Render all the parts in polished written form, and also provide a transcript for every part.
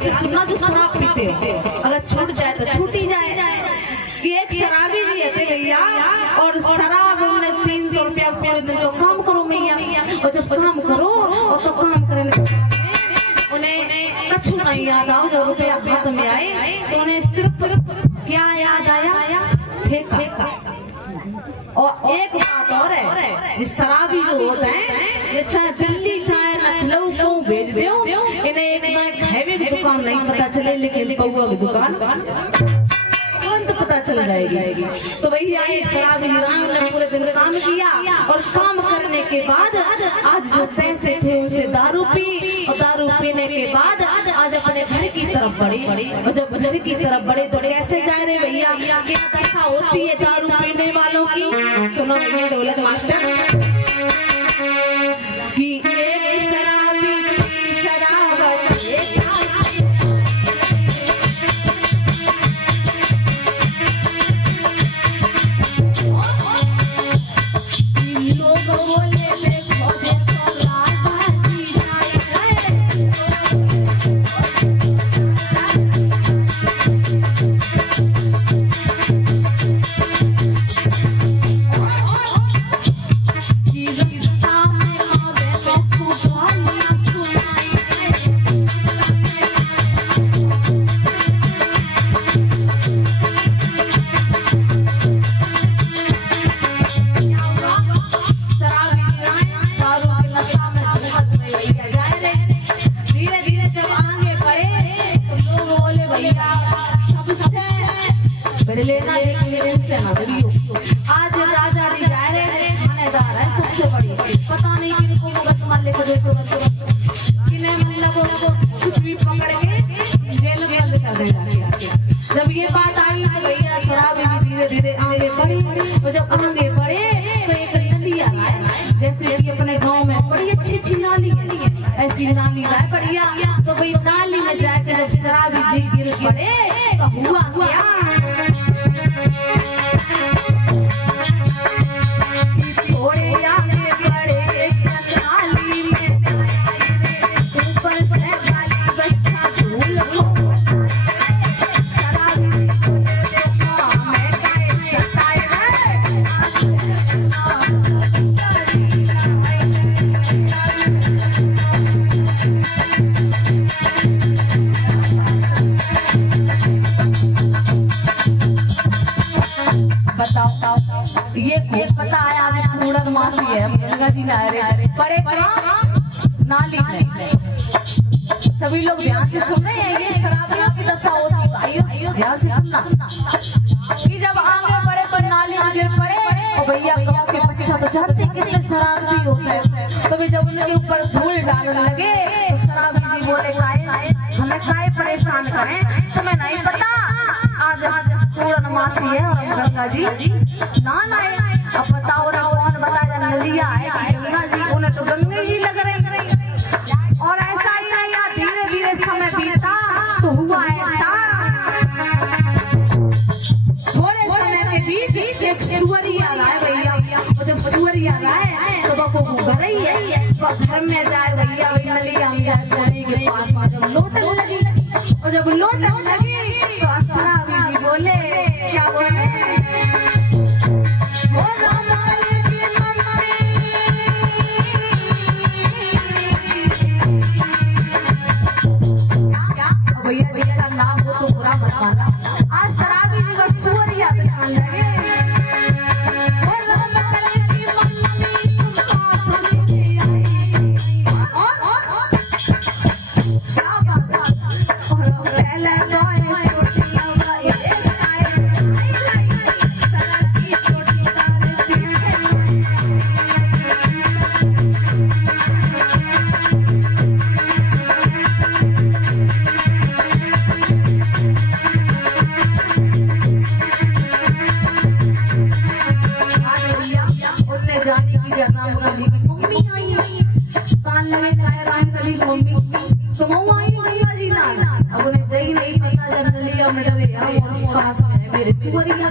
से सुनना जो शराब पीते हो, अगर छूट जाए तो छूट ही जाए। कि एक शराबी जी थे भैया, और शराब हमने 300 रुपया पूरे दिन तो काम करो मैया, और जब काम करो और तो काम करने के बाद में उन्हें कछु नहीं याद आओ, जब रुपया हाथ में आए तो उन्हें सिर्फ क्या याद आया, फेंका। और एक बात और है, ये शराबी जो होते हैं ये चाहे दिल्ली चाहे लखनऊ को भेज दो, इन्हें एक हैवी की दुकान नहीं पता चले, लेकिन पौवा की दुकान तुरंत पता चल जाएगी। तो भैया एक शराबी राम ने पूरे दिन काम किया, और काम करने के बाद आज जो पैसे थे उनसे दारू पी, और दारू पीने के बाद आज अपने घर की तरफ बढ़ी। और जब घर की तरफ बढ़े तो कैसे जा रहे भैया, क्या दशा होती है दारू पीने वालों की। सुनो ये ढोलक मास्टर कि एक शराबी लेना, आज राजा जी जा रहे हैं, थानेदार है सबसे बड़ी, पता नहीं किनको मुकदमा लेकर देखो किन्हें मतलब कुछ भी पकड़ के जेल में बंद कर देगा। जब ये बात आई तो भैया शराबी भी धीरे धीरे आगे बढ़ी, और जब आगे बढ़े तो एक नली आए, जैसे कि अपने गांव में बड़ी अच्छी नाली है, ऐसी नाली लाए बढ़िया। तो भाई नाली में जाके जब शराबी जी गिर पड़े तो हुआ क्या, ये खूब पता आया अभी पूर्णमासी है, गंगा जी नहा रहे पड़े नाली में। सभी लोग ध्यान से सुन रहे हैं, ये शराबियों की दशा होती है, आइयो ध्यान से सुनना। कि जब आगे बढ़े तो नाली में गिर पड़े, और भैया गाँव के बच्चा तो जानते कितने शराबी होते हैं, तो भी जब उनके ऊपर धूल डालने लगे तो शराबी जी बोले हमें काहे परेशान करें, तुम्हें नहीं पता आज पूर्णमासी है और गंगा जी ना नाए। अब बताओ ना कौन बता नलिया है कि गंगा जी, उन्हें तो गंगा जी लग रही। और ऐसा ही रहा, धीरे धीरे समय बीता तो हुआ ऐसा, थोड़े समय के बीच एक सुअरिया लाए भैया, और जब सुअरिया लाए तो वो घर ही है, घर में जाए भैया नलिया के पास में जब लोटने लगी, और जब लोटने लगी तो शराबी जी बोले, क्या बोले, भैया जिसका नाम हो तो बुरा मत मानना। आज शराबी जी बस सुअरिया दिखाने लगे, जाने की जगह मम्मी आई कान लगे राम मम्मी तुम आई गंगा जी ना, अब उन्हें जई नहीं पता जनलिया मेरे और पास में मेरे सुअरिया।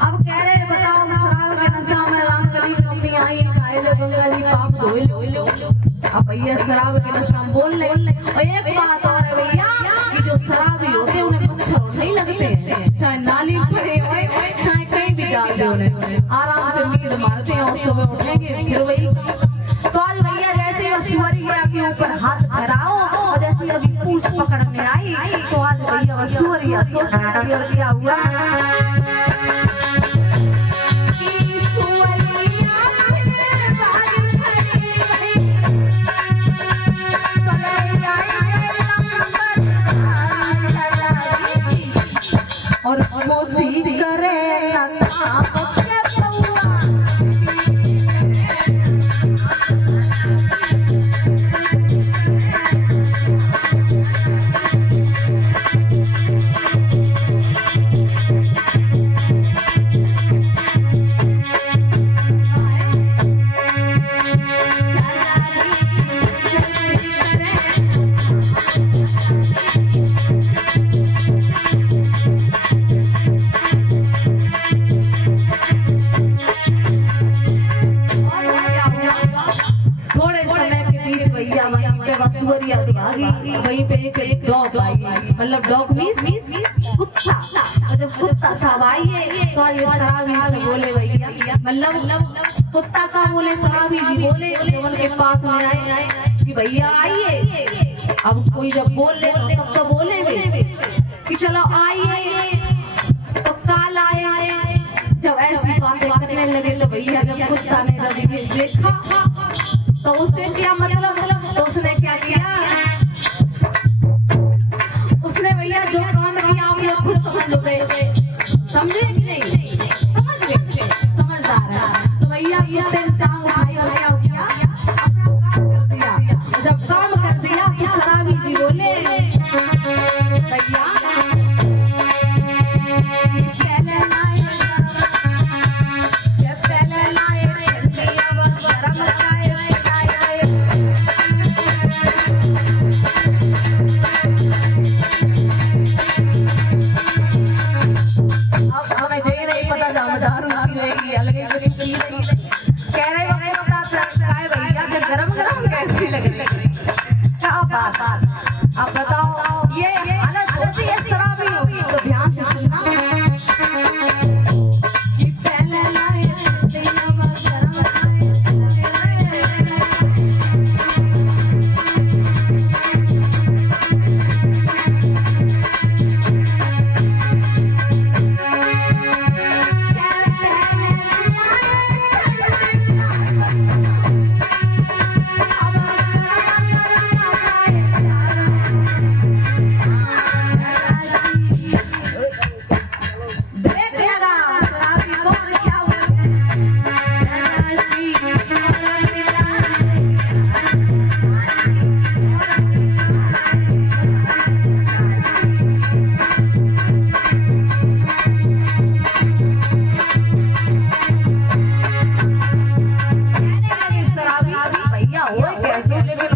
अब कह रहे बताओ शराब के नशा में राम कली मम्मी आई लो गंगा जी पाप धो लो। अब भैया शराब के नशा बोल ले। और एक बात और है भैया, सुबह उठेंगे फिर वही। तो आज भैया जैसे ही वसूरिया के ऊपर हाथ धराओ और जैसे ही उसकी पूंछ पकड़ में आई तो आज भैया वसूरिया सोचने लगी और क्या हुआ और मोती करे वहीं पे एक डॉग आई, मतलब डॉग मीन्स कुत्ता। और जब कुत्ता सब आई है तो आज शराबी से बोले भैया, मतलब कुत्ता का बोले शराबी जी बोले उनके पास में आए कि भैया आइए। अब कोई जब बोल ले तब तो बोले कि चलो आइए, तो काल आए। जब ऐसी बातें करने लगे तो भैया जब कुत्ता ने जब ये देखा तो उससे क्या मतलब, तो उसने क्या किया, उसने भैया जो काम किया आप लोग खुद समझोगे, समझे कि नहीं? समझ गए, समझदार है। तो भैया ये टांग उठाई और क्या किया, अपना काम कर दिया। जब काम कर दिया तो शराबी जी बोले भैया आप बताओ ये हालत होती है शराबी होगी तो ध्यान से सुनना।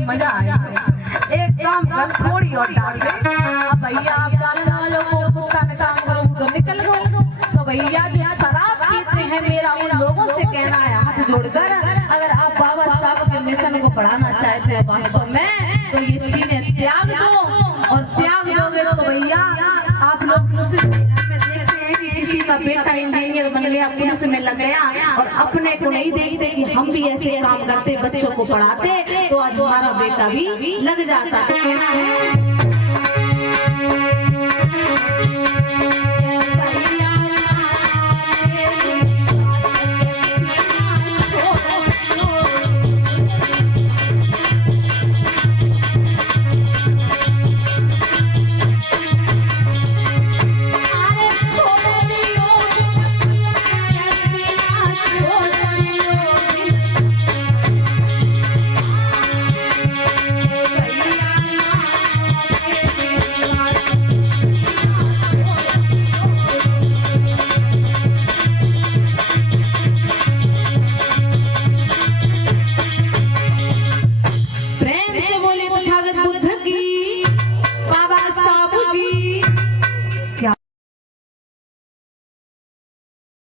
मजा आया। एक काम कर थोड़ी और डाल दे। अब भैया आप डालने वालों को कुत्ता ने काम करो तो निकल गो। तो भैया जो शराब पीते हैं मेरा उन लोगों से कहना है हाथ जोड़कर, अगर आप बाबा साहब के मिशन को बढ़ाना चाहते हैं वास्तव में तो ये चीजें त्याग दो, और त्याग दोगे तो भैया आप लोग दूसरे में देखते हैं कि किसी का बेटा इंजीनियर बन गया, पुलिस में लग गया, और अपने को नहीं देखते कि हम भी ऐसे काम करते बच्चों को पढ़ाते तो आज हमारा बेटा भी लग जाता। तो कहना है